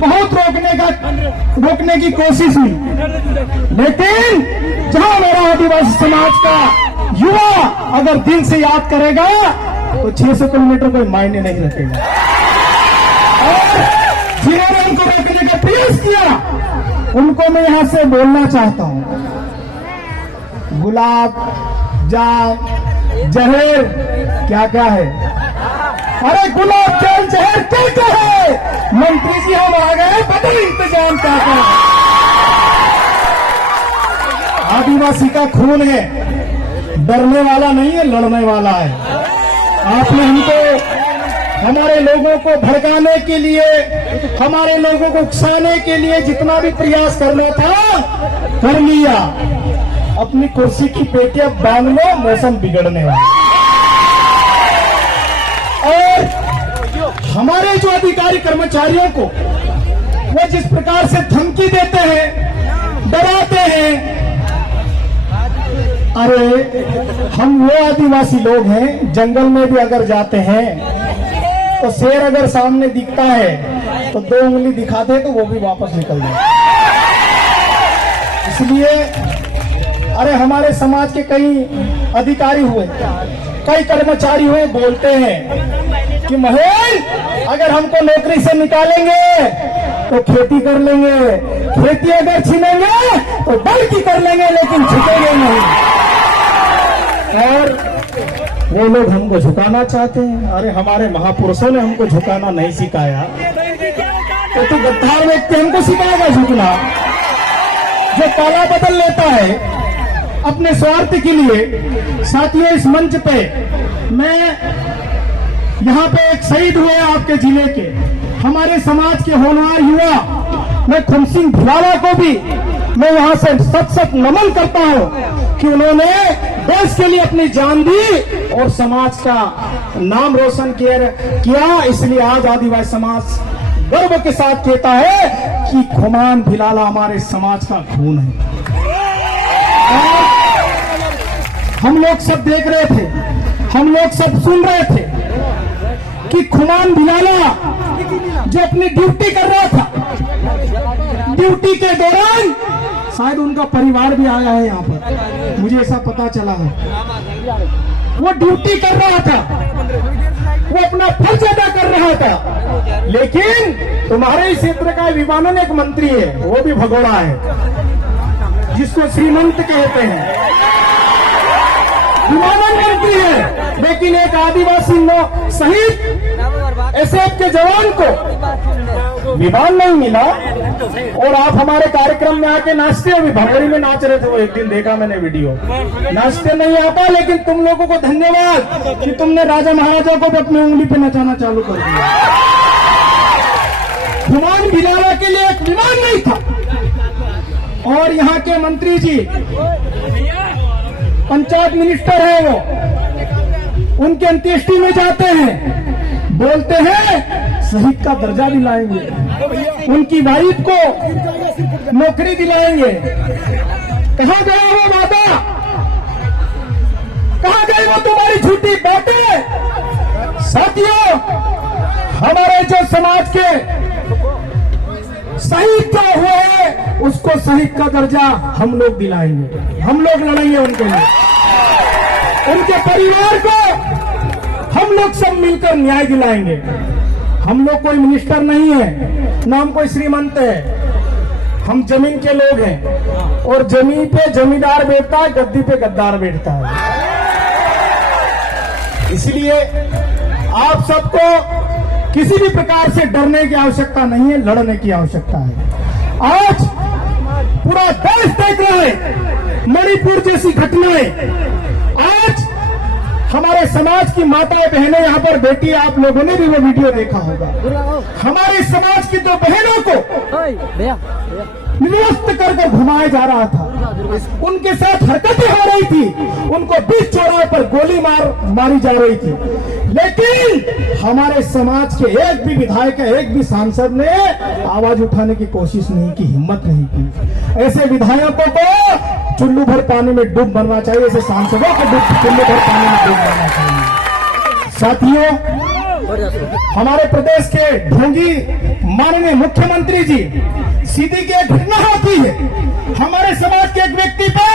बहुत रोकने की कोशिश हुई, लेकिन जहां मेरा आदिवासी समाज का युवा अगर दिल से याद करेगा तो 600 किलोमीटर कोई मायने नहीं रखेगा। और जिन्होंने उनको रोकने का प्रयास किया उनको मैं यहां से बोलना चाहता हूं, गुलाब जाम जहर क्या क्या है, अरे गुलाब जाम जहर क्या क्या है, मंत्री जी हम आ गए, बदल इंतजाम क्या क्या है। आदिवासी का खून है, डरने वाला नहीं है, लड़ने वाला है। आपने हमको हमारे लोगों को भड़काने के लिए, हमारे लोगों को उकसाने के लिए जितना भी प्रयास करना था कर लिया। अपनी कुर्सी की पेटियां बांध लो, मौसम बिगड़ने वाला। और हमारे जो अधिकारी कर्मचारियों को वो जिस प्रकार से धमकी देते हैं, डराते हैं, अरे हम वो आदिवासी लोग हैं, जंगल में भी अगर जाते हैं तो शेर अगर सामने दिखता है तो 2 उंगली दिखाते हैं तो वो भी वापस निकल जाए। इसलिए अरे हमारे समाज के कई अधिकारी हुए, कई कर्मचारी हुए, बोलते हैं कि महेश अगर हमको नौकरी से निकालेंगे तो खेती कर लेंगे, खेती अगर छीनेंगे तो बल्कि कर लेंगे, लेकिन झुकेंगे नहीं। और वो लोग हमको झुकाना चाहते हैं। अरे हमारे महापुरुषों ने हमको झुकाना नहीं सिखाया, तो गद्दार व्यक्ति हमको सिखाएगा झुकना। जो ताला बदल लेता है अपने स्वार्थ के लिए। साथियों, इस मंच पे मैं यहाँ पे एक शहीद हुए आपके जिले के, हमारे समाज के होनहार युवा, मैं खुमसिंह भिवाला को भी मैं यहाँ से सत नमन करता हूँ कि उन्होंने देश के लिए अपनी जान दी और समाज का नाम रोशन किया। इसलिए आज आदिवासी समाज गर्व के साथ कहता है कि खुमान भिलाला हमारे समाज का खून है। हम लोग सब देख रहे थे, हम लोग सब सुन रहे थे कि खुमान भिलाला जो अपनी ड्यूटी कर रहा था, ड्यूटी के दौरान शायद उनका परिवार भी आया है यहाँ पर, मुझे ऐसा पता चला है। वो ड्यूटी कर रहा था, वो अपना फर्ज अदा कर रहा था, लेकिन तुम्हारे इस क्षेत्र का विमानन एक मंत्री है, वो भी भगोड़ा है, जिसको श्रीमंत कहते हैं, विमानन मंत्री है, लेकिन एक आदिवासी शहीद एसएफ के जवान को विमान नहीं मिला। और आप हमारे कार्यक्रम में आके नाचते, अभी भगोड़ी में नाच रहे थे, वो एक दिन देखा मैंने वीडियो, नाचते नहीं आता, लेकिन तुम लोगों को धन्यवाद कि तुमने राजा महाराजा को भी अपनी उंगली पे नचाना चालू कर दिया। खुमान भिलाला के लिए एक विमान नहीं था। और यहाँ के मंत्री जी, पंचायत मिनिस्टर है, वो उनके अंत्येष्टि में जाते हैं, बोलते हैं शहीद का दर्जा दिलाएंगे, उनकी वाइफ को नौकरी दिलाएंगे। कहां गया वो वादा, कहां गए वो तुम्हारी झूठी बातें। साथियों, हमारे जो समाज के शहीद जो हुए उसको शहीद का दर्जा हम लोग दिलाएंगे, हम लोग लड़ेंगे उनके लिए, उनके परिवार को हम लोग सब मिलकर न्याय दिलाएंगे। हम लोग कोई मिनिस्टर नहीं है, ना हम कोई श्रीमंत है, हम जमीन के लोग हैं, और जमीन पे जमींदार बैठता है, गद्दी पे गद्दार बैठता है। इसलिए आप सबको किसी भी प्रकार से डरने की आवश्यकता नहीं है, लड़ने की आवश्यकता है। आज पूरा देश देख रहा है मणिपुर जैसी घटनाएं। आज हमारे समाज की माताएं बहनें यहाँ पर बैठी, आप लोगों ने भी वो वीडियो देखा होगा। हमारे समाज की 2 बहनों को निरस्त कर घुमाया जा रहा था, उनके साथ हरकतें हो रही थी, उनको बीच चौराहे पर गोली मारी जा रही थी, लेकिन हमारे समाज के एक भी विधायक, एक भी सांसद ने आवाज उठाने की कोशिश नहीं की, हिम्मत नहीं की। ऐसे विधायकों को चुल्लू भर पानी में डूब मरना चाहिए, ऐसे सांसदों को चुल्लू भर पानी में डूब मरना चाहिए। साथियों, हमारे प्रदेश के ढोंगी माननीय मुख्यमंत्री जी सीधी की एक घटना होती है, हमारे समाज के एक व्यक्ति पे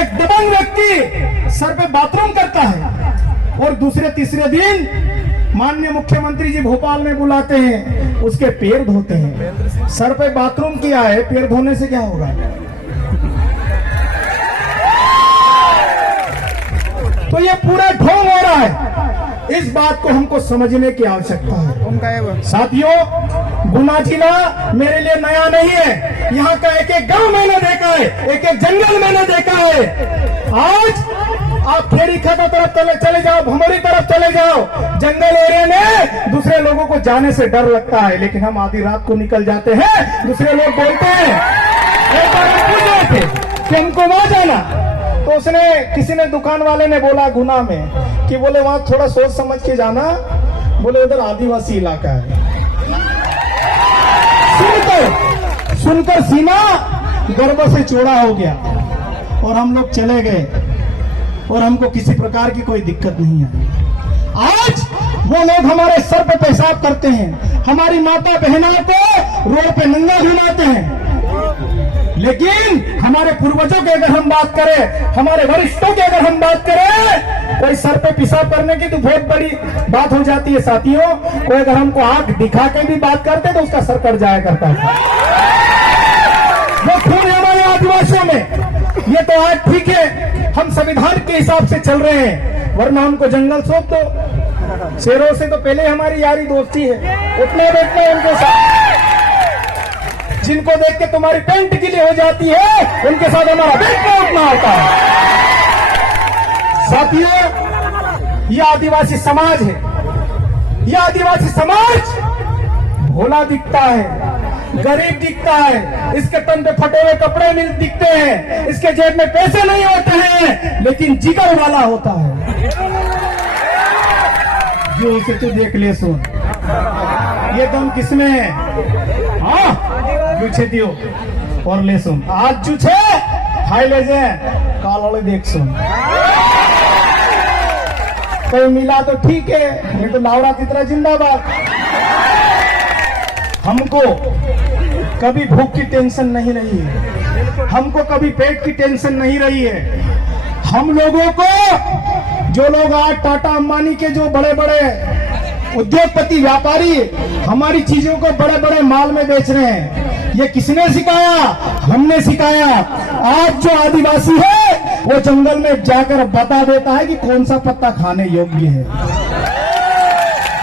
एक दबंग व्यक्ति सर पे बाथरूम करता है और दूसरे तीसरे दिन माननीय मुख्यमंत्री जी भोपाल में बुलाते हैं, उसके पैर धोते हैं। सर पे बाथरूम किया है, पैर धोने से क्या होगा? तो ये पूरा ढोंग हो रहा है। इस बात को हमको समझने की आवश्यकता है। साथियों, गुना जिला मेरे लिए नया नहीं है। यहाँ का एक एक गांव मैंने देखा है, एक एक जंगल मैंने देखा है। आज आप खेड़ी खतो तरफ चले जाओ, भमोरी तरफ चले जाओ, जंगल एरिया में दूसरे लोगों को जाने से डर लगता है, लेकिन हम आधी रात को निकल जाते हैं। दूसरे लोग बोलते हैं, एक बार हम पूछ रहे थे कि हमको वहां जाना, तो उसने किसी ने दुकान वाले ने बोला गुना में कि बोले वहां थोड़ा सोच समझ के जाना, बोले उधर आदिवासी इलाका है। सुनकर सीना गर्व से चौड़ा हो गया और हम लोग चले गए और हमको किसी प्रकार की कोई दिक्कत नहीं है। आज वो लोग हमारे सर पे पेशाब करते हैं, हमारी माता बहनों को रोड पे नंगा घुमाते हैं, लेकिन हमारे पूर्वजों की अगर हम बात करें, हमारे वरिष्ठों की अगर हम बात करें, कोई सर पे पेशाब करने की तो बहुत बड़ी बात हो जाती है। साथियों, कोई अगर हमको आंख दिखा के भी बात करते तो उसका सर कट जाया करता है। वो खून हमारे आदिवासियों में। ये तो आज ठीक है, हम संविधान के हिसाब से चल रहे हैं, वरना हमको जंगल सौंप दो। शेरों से तो पहले हमारी यारी दोस्ती है, उतने बैठने उनके साथ, जिनको देख के तुम्हारी पेंट गीली हो जाती है, उनके साथ हमारा बैठना उठना होता है। साथियों, यह आदिवासी समाज है। यह आदिवासी समाज भोला दिखता है, गरीब दिखता है, इसके तन पे फटे हुए कपड़े दिखते हैं, इसके जेब में पैसे नहीं होते हैं, लेकिन जिगर वाला होता है। जो उसे तू देख ले, सुन, ये दम किसमें है? हाँ, जूछे दियो और ले सुन, आज जूछे खाई ले जे, काल वाले देख सुन। कोई मिला तो ठीक है, नहीं तो लावरा की तरह जिंदाबाद। हमको कभी भूख की टेंशन नहीं रही है, हमको कभी पेट की टेंशन नहीं रही है। हम लोगों को, जो लोग आज टाटा अंबानी के जो बड़े बड़े उद्योगपति व्यापारी हमारी चीजों को बड़े बड़े माल में बेच रहे हैं, ये किसने सिखाया? हमने सिखाया। आज जो आदिवासी है वो जंगल में जाकर बता देता है कि कौन सा पत्ता खाने योग्य है,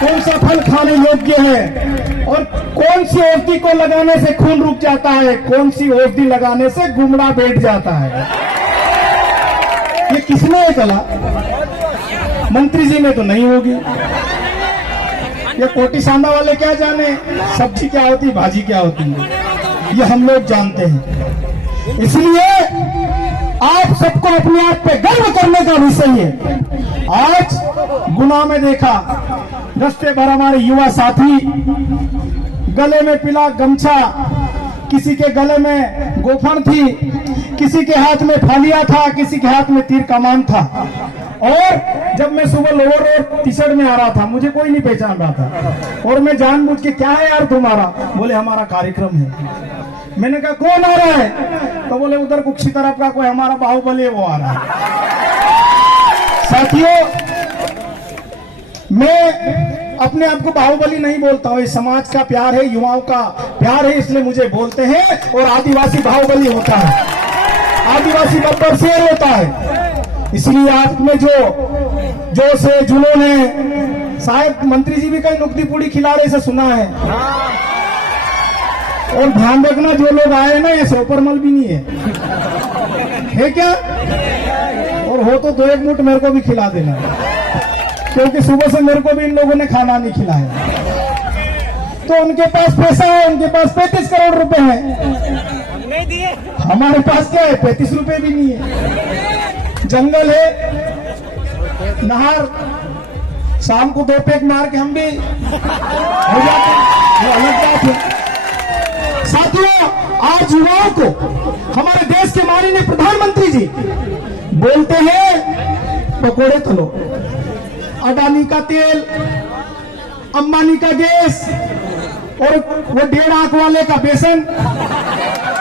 कौन सा फल खाने योग्य है, और कौन सी औषधि को लगाने से खून रुक जाता है, कौन सी औषधि लगाने से गुमड़ा बैठ जाता है। ये किसने है कला? मंत्री जी में तो नहीं होगी। ये कोटी सांदा वाले क्या जाने सब्जी क्या होती, भाजी क्या होती है, ये हम लोग जानते हैं। इसलिए आप सबको अपने आप पे गर्व करने का विषय है। आज गुना में देखा, रास्ते भर हमारे युवा साथी गले में पीला गमछा, किसी के गले में गोफन थी, किसी के हाथ में फालिया था, किसी के हाथ में तीर कमान था। और जब मैं सुबह लोअर और टी शर्ट में आ रहा था, मुझे कोई नहीं पहचान रहा था, और मैं जानबूझ के, क्या है यार तुम्हारा? बोले हमारा कार्यक्रम है। मैंने कहा कौन आ रहा है? तो बोले उधर कुक्षी तरफ का कोई हमारा बाहुबली है, वो आ रहा है। साथियों, मैं अपने आप को बाहुबली नहीं बोलता हूँ, ये समाज का प्यार है, युवाओं का प्यार है, इसलिए मुझे बोलते हैं। और आदिवासी बाहुबली होता है, आदिवासी बब्बर शेर होता है। इसलिए आज में जो जोश है, जुनून है, शायद मंत्री जी भी कहीं नुक्ती पूड़ी खिला रहे से सुना है। और ध्यान रखना, जो लोग आए ना, ये सोपरमल भी नहीं है क्या? और हो तो 2-1 मुठ मेरे को भी खिला देना, क्योंकि सुबह से मेरे को भी इन लोगों ने खाना नहीं खिलाया। तो उनके पास पैसा है, उनके पास 35 करोड़ रुपए है, हमारे पास क्या है? 35 रुपए भी नहीं है। जंगल है, नहर, शाम को 2 पैक मार के हम भी हो जाते हैं, वो अलग बात है। साथियों, आज युवाओं को हमारे देश के माननीय प्रधानमंत्री जी बोलते हैं पकोड़े तलो, अडानी का तेल, अंबानी का गैस, और वो 1.5 आंख वाले का बेसन,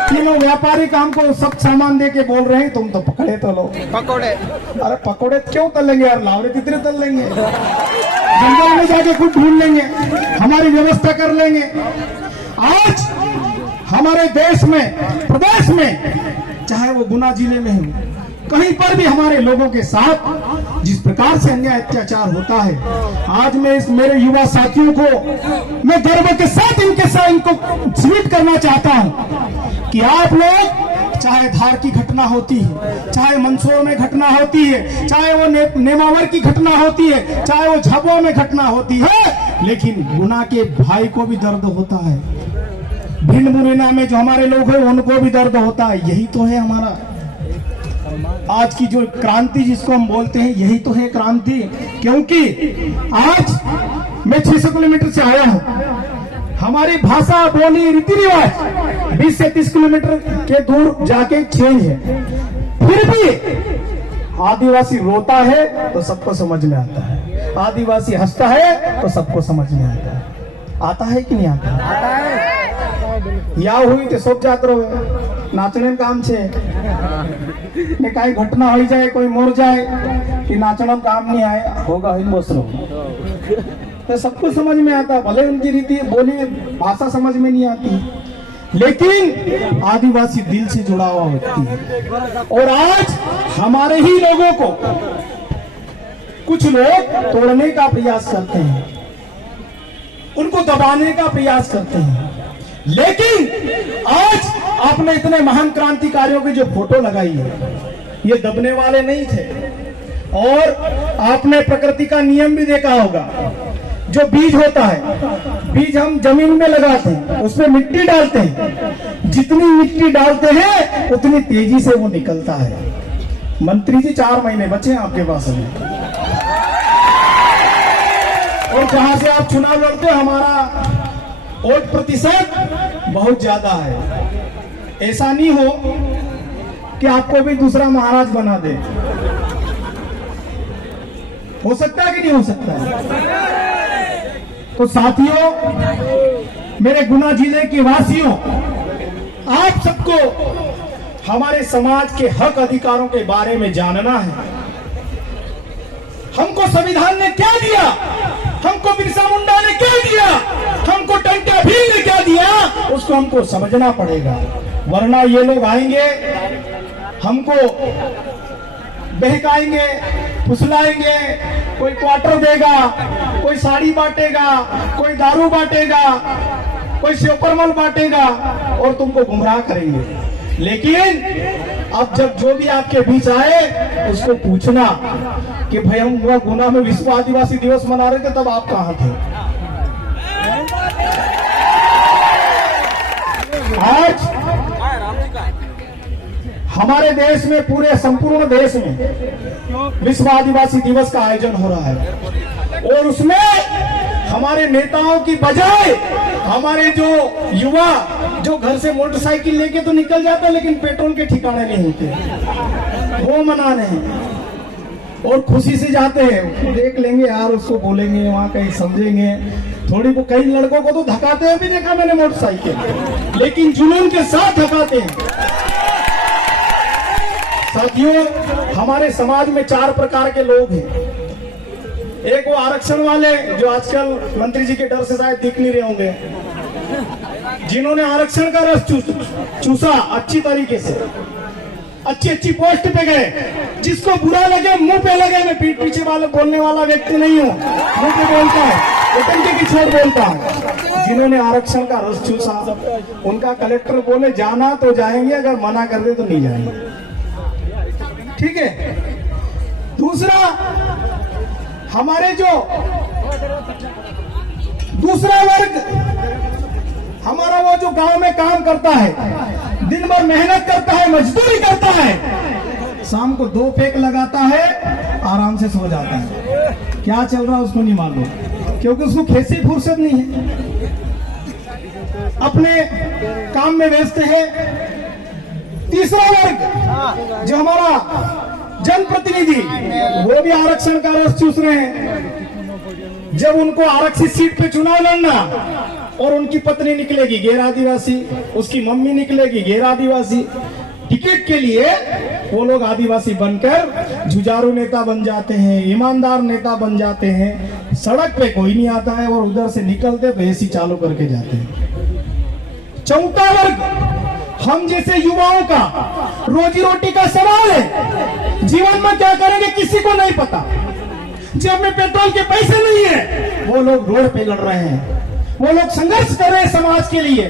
तीनों व्यापारी काम को सब सामान दे के बोल रहे हैं तुम तो पकड़े तो लो पकोड़े। अरे पकौड़े क्यों तल लेंगे यार, लावरे कितने तल लेंगे, जंगल में जाके खुद ढूंढ लेंगे, हमारी व्यवस्था कर लेंगे। आज हमारे देश में, प्रदेश में, चाहे वो गुना जिले में हो, कहीं पर भी हमारे लोगों के साथ जिस प्रकार से अन्याय अत्याचार होता है, आज मैं इस मेरे युवा साथियों को मैं गर्व के साथ इनको सल्यूट करना चाहता हूं कि आप लोग, चाहे धार की घटना होती है, चाहे मंदसौर में घटना होती है, चाहे वो नेमावर की घटना होती है, चाहे वो झाबुआ में घटना होती है, लेकिन गुना के भाई को भी दर्द होता है, भिंड मुरैना में जो हमारे लोग हैं उनको भी दर्द होता है। यही तो है हमारा आज की जो क्रांति जिसको हम बोलते हैं, यही तो है क्रांति। क्योंकि आज मैं 600 किलोमीटर से आया हूं, हमारी भाषा, बोली, रीति रिवाज 20 से 30 किलोमीटर के दूर जाके चेंज है, फिर भी आदिवासी रोता है तो सबको समझ में आता है, आदिवासी हंसता है तो सबको समझ में आता है। आता है कि नहीं आता? आता है। या हुई तो सब जात रहे नाचने काम छे ने काई घटना हो जाए, कोई मर जाए कि नाचना काम नहीं आए होगा ही बस तो सबको समझ में आता, भले उनकी रीति बोली भाषा समझ में नहीं आती, लेकिन आदिवासी दिल से जुड़ा हुआ व्यक्ति है। और आज हमारे ही लोगों को कुछ लोग तोड़ने का प्रयास करते हैं, उनको दबाने का प्रयास करते हैं, लेकिन आज आपने इतने महान क्रांतिकारियों की जो फोटो लगाई है, ये दबने वाले नहीं थे। और आपने प्रकृति का नियम भी देखा होगा, जो बीज होता है, बीज हम जमीन में लगाते हैं, उसमें मिट्टी डालते हैं, जितनी मिट्टी डालते हैं उतनी तेजी से वो निकलता है। मंत्री जी 4 महीने बचे हैं आपके पास अभी, और जहां से आप चुनाव लड़ते हो हमारा वोट प्रतिशत बहुत ज्यादा है। ऐसा नहीं हो कि आपको भी दूसरा महाराज बना दे, हो सकता है कि नहीं हो सकता है? तो साथियों, मेरे गुना जिले के वासियों, आप सबको हमारे समाज के हक अधिकारों के बारे में जानना है। हमको संविधान ने क्या दिया, हमको बिरसा मुंडा ने क्या दिया, हमको टंटा भील ने क्या दिया, उसको हमको समझना पड़ेगा। वरना ये लोग आएंगे, हमको बहकाएंगे, फुसलाएंगे, कोई क्वार्टर देगा, कोई साड़ी बांटेगा, कोई दारू बांटेगा, कोई सेवपरमल बांटेगा और तुमको गुमराह करेंगे। लेकिन अब जब जो भी आपके बीच आए उसको पूछना कि भाई हम गुना में विश्व आदिवासी दिवस मना रहे थे, तब आप कहां थे? आज हमारे देश में, पूरे संपूर्ण देश में विश्व आदिवासी दिवस का आयोजन हो रहा है, और उसमें हमारे नेताओं की बजाय हमारे जो युवा जो घर से मोटरसाइकिल लेके तो निकल जाता, लेकिन पेट्रोल के ठिकाने नहीं होते, वो मना रहे हैं और खुशी से जाते हैं। देख लेंगे यार, उसको बोलेंगे, वहां कहीं समझेंगे थोड़ी। वो कई लड़कों को तो धकाते हुए भी देखा मैंने मोटरसाइकिल, लेकिन जुनून के साथ धकाते हैं। साथियों, हमारे समाज में 4 प्रकार के लोग हैं। एक वो आरक्षण वाले जो आजकल मंत्री जी के डर से शायद दिख नहीं रहे होंगे, जिन्होंने आरक्षण का रस चूसा अच्छी तरीके से, अच्छी पोस्ट पे गए, जिसको बुरा लगे मुंह पे लगे। मैं पीठ पीछे वाले बोलने वाला व्यक्ति नहीं हूँ, मुंह पे बोलता है, वो टंके की छोड़ बोलता है। जिन्होंने आरक्षण का रस चूसा, उनका कलेक्टर बोले जाना तो जाएंगे, अगर मना कर दे तो नहीं जाएंगे। ठीक है। दूसरा, हमारे जो दूसरा वर्ग, हमारा वो जो गांव में काम करता है, दिन भर मेहनत करता है, मजदूरी करता है, शाम को 2 पैक लगाता है, आराम से सो जाता है। क्या चल रहा है उसको नहीं मालूम, क्योंकि उसको कैसी फुर्सत नहीं है, अपने काम में व्यस्त है। तीसरा वर्ग जो हमारा जनप्रतिनिधि, वो भी आरक्षण का रस चूस रहे हैं। जब उनको आरक्षित सीट पे चुनाव लड़ना, और उनकी पत्नी निकलेगी गैर आदिवासी, उसकी मम्मी निकलेगी गैर आदिवासी। टिकट के लिए वो लोग आदिवासी बनकर जुझारू नेता बन जाते हैं, ईमानदार नेता बन जाते हैं। सड़क पे कोई नहीं आता है और उधर से निकलते तो एसी चालू करके जाते हैं। चौथा वर्ग, हम जैसे युवाओं का रोजी रोटी का सवाल है। जीवन में क्या करेंगे किसी को नहीं पता। जेब में पेट्रोल के पैसे नहीं है, वो लोग रोड पे लड़ रहे हैं, वो लोग संघर्ष कर रहे हैं समाज के लिए,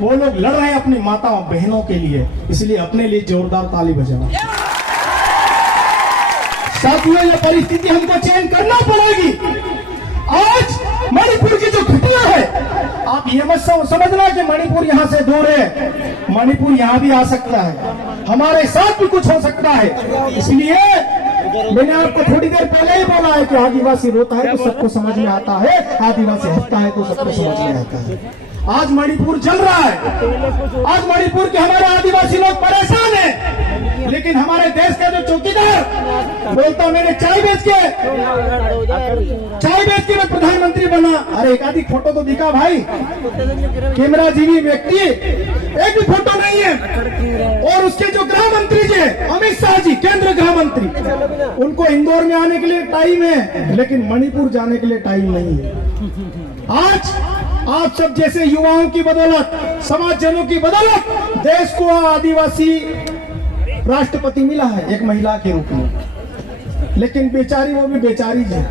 वो लोग लड़ रहे हैं अपनी माताओं बहनों के लिए। इसलिए अपने लिए जोरदार ताली बजाओ। साथियों, ये परिस्थिति हमको चेंज करना पड़ेगी। आज मणिपुर की जो घटना है, आप ये मत समझना कि मणिपुर यहाँ से दूर है। मणिपुर यहाँ भी आ सकता है, हमारे साथ भी कुछ हो सकता है। इसलिए मैंने आपको थोड़ी देर पहले ही बोला है कि आदिवासी रोता है तो सबको समझ में आता है, आदिवासी हंसता है तो सबको समझ में आता है। आज मणिपुर जल रहा है, आज मणिपुर के हमारे आदिवासी लोग परेशान हैं, लेकिन हमारे देश का जो चौकीदार बोलता मैंने चाय बेच के मैं प्रधानमंत्री बना। अरे एक आधी फोटो तो दिखा भाई, कैमरा जीवी व्यक्ति एक भी फोटो नहीं है। और उसके जो गृह मंत्री जी अमित शाह जी, केंद्र गृह मंत्री, उनको इंदौर में आने के लिए टाइम है, लेकिन मणिपुर जाने के लिए टाइम नहीं है। आज आप सब जैसे युवाओं की बदौलत, समाजजनों की बदौलत देश को आदिवासी राष्ट्रपति मिला है एक महिला के रूप में, लेकिन बेचारी, वो भी बेचारी है,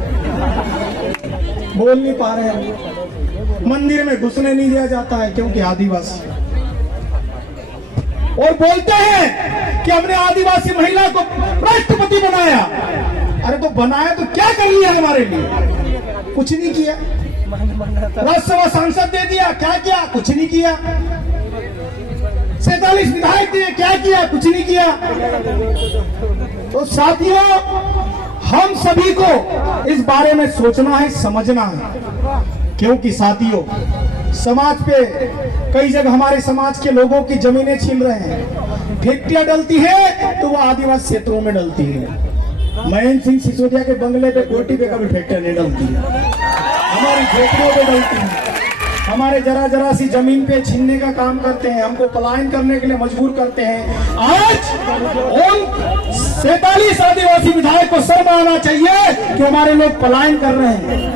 बोल नहीं पा रहे हैं। मंदिर में घुसने नहीं दिया जाता है क्योंकि आदिवासी, और बोलते हैं कि हमने आदिवासी महिला को राष्ट्रपति बनाया। अरे तो बनाया तो क्या कर लिया हमारे लिए? कुछ नहीं किया। राज्यसभा सांसद दे दिया, क्या किया? कुछ नहीं किया। 47 विधायक दिए, क्या किया? कुछ नहीं किया। तो साथियों, हम सभी को इस बारे में सोचना है, समझना है, क्योंकि साथियों समाज पे कई जगह हमारे समाज के लोगों की जमीनें छीन रहे हैं। फैक्ट्रियां डलती है तो वो आदिवासी क्षेत्रों में डलती है। महेंद्र सिंह सिसोदिया के बंगले पे, कोठी पे कभी फैक्ट्री नहीं डलती है, हमारी झोपड़ियों पे डलती है। हमारे जरा जरा सी जमीन पे छीनने का काम करते हैं, हमको पलायन करने के लिए मजबूर करते हैं। आज उन 47 आदिवासी विधायक को शर्म आना चाहिए कि हमारे लोग पलायन कर रहे हैं,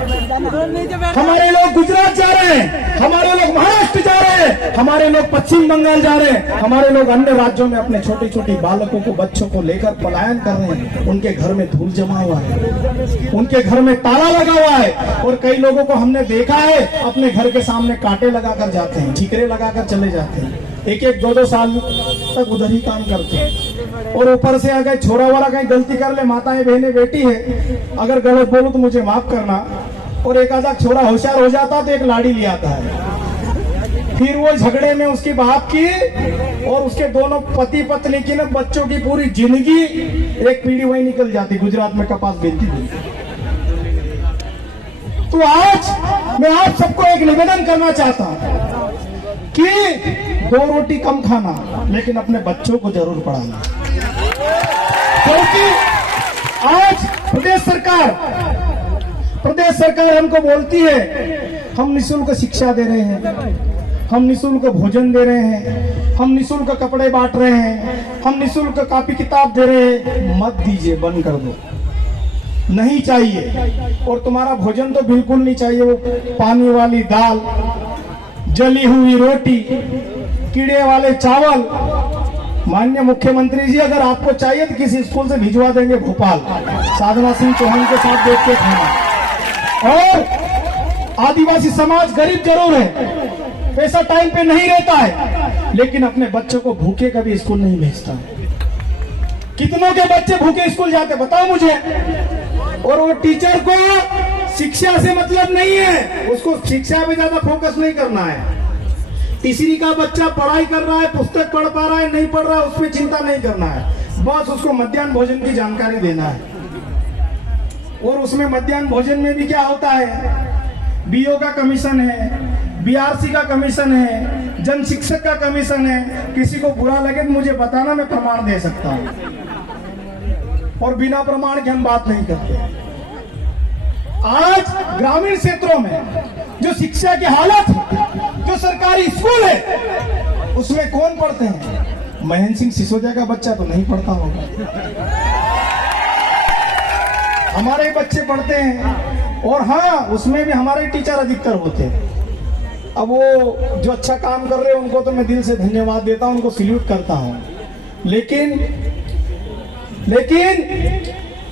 हमारे लोग गुजरात जा रहे हैं, हमारे लोग महाराष्ट्र जा रहे हैं, हमारे लोग पश्चिम बंगाल जा रहे हैं, हमारे लोग अन्य राज्यों में अपने छोटे छोटे बालकों को, बच्चों को लेकर पलायन कर रहे हैं। उनके घर में धूल जमा हुआ है, उनके घर में ताला लगा हुआ है, और कई लोगों को हमने देखा है अपने घर के सामने कांटे लगाकर जाते हैं, ठीकरे लगाकर चले जाते हैं, एक एक दो दो साल तक उधर ही काम करते हैं। और ऊपर से अगर छोरा वाला कहीं गलती कर ले, माताएं बहनें बेटी है, अगर गलत बोलूं तो मुझे माफ करना, और एक आधा छोरा होशियार हो जाता तो एक लाड़ी ले आता है, फिर वो झगड़े में उसकी बाप की और उसके दोनों पति पत्नी की, ना बच्चों की पूरी जिंदगी एक पीढ़ी वही निकल जाती। गुजरात में कपास बेचती थी। तो आज मैं आप सबको एक निवेदन करना चाहता हूं कि 2 रोटी कम खाना, लेकिन अपने बच्चों को जरूर पढ़ाना, क्योंकि आज प्रदेश सरकार हमको बोलती है हम निःशुल्क शिक्षा दे रहे हैं, हम निःशुल्क भोजन दे रहे हैं, हम निःशुल्क कपड़े बांट रहे हैं, हम निःशुल्क कॉपी किताब दे रहे हैं। मत दीजिए, बंद कर दो, नहीं चाहिए। और तुम्हारा भोजन तो बिल्कुल नहीं चाहिए, वो पानी वाली दाल, जली हुई रोटी, कीड़े वाले चावल। माननीय मुख्यमंत्री जी, अगर आपको चाहिए तो किसी स्कूल से भिजवा देंगे भोपाल, साधना सिंह चौहान के साथ देख के खाना। और आदिवासी समाज गरीब जरूर है, पैसा टाइम पे नहीं रहता है, लेकिन अपने बच्चों को भूखे कभी स्कूल नहीं भेजता। कितनों के बच्चे भूखे स्कूल जाते बताओ मुझे। और वो टीचर को शिक्षा से मतलब नहीं है, उसको शिक्षा पे ज्यादा फोकस नहीं करना है। तीसरी का बच्चा पढ़ाई कर रहा है, पुस्तक पढ़ पा रहा है नहीं पढ़ रहा है, उसमें चिंता नहीं करना है, बस उसको मध्याह्न भोजन की जानकारी देना है। और उसमें मध्याह्न भोजन में भी क्या होता है, बीओ का कमीशन है, बीआरसी का कमीशन है, जन शिक्षक का कमीशन है। किसी को बुरा लगे तो मुझे बताना, मैं प्रमाण दे सकता हूं, और बिना प्रमाण के हम बात नहीं करते। आज ग्रामीण क्षेत्रों में जो शिक्षा की हालत है, जो सरकारी स्कूल है, उसमें कौन पढ़ते हैं? महेंद्र सिंह सिसोदिया का बच्चा तो नहीं पढ़ता होगा, हमारे बच्चे पढ़ते हैं। और हाँ, उसमें भी हमारे टीचर अधिकतर होते हैं। अब वो जो अच्छा काम कर रहे हैं उनको तो मैं दिल से धन्यवाद देता हूं, उनको सैल्यूट करता हूं। लेकिन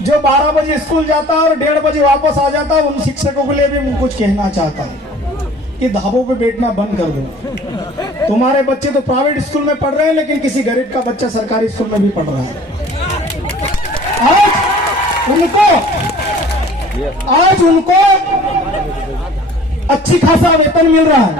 जो 12 बजे स्कूल जाता है और 1:30 बजे वापस आ जाता है, उन शिक्षकों के लिए भी मैं कुछ कहना चाहता हूं कि ढाबों पे बैठना बंद कर दो। तुम्हारे बच्चे तो प्राइवेट स्कूल में पढ़ रहे हैं, लेकिन किसी गरीब का बच्चा सरकारी स्कूल में भी पढ़ रहा है। आज उनको अच्छी खासा वेतन मिल रहा है,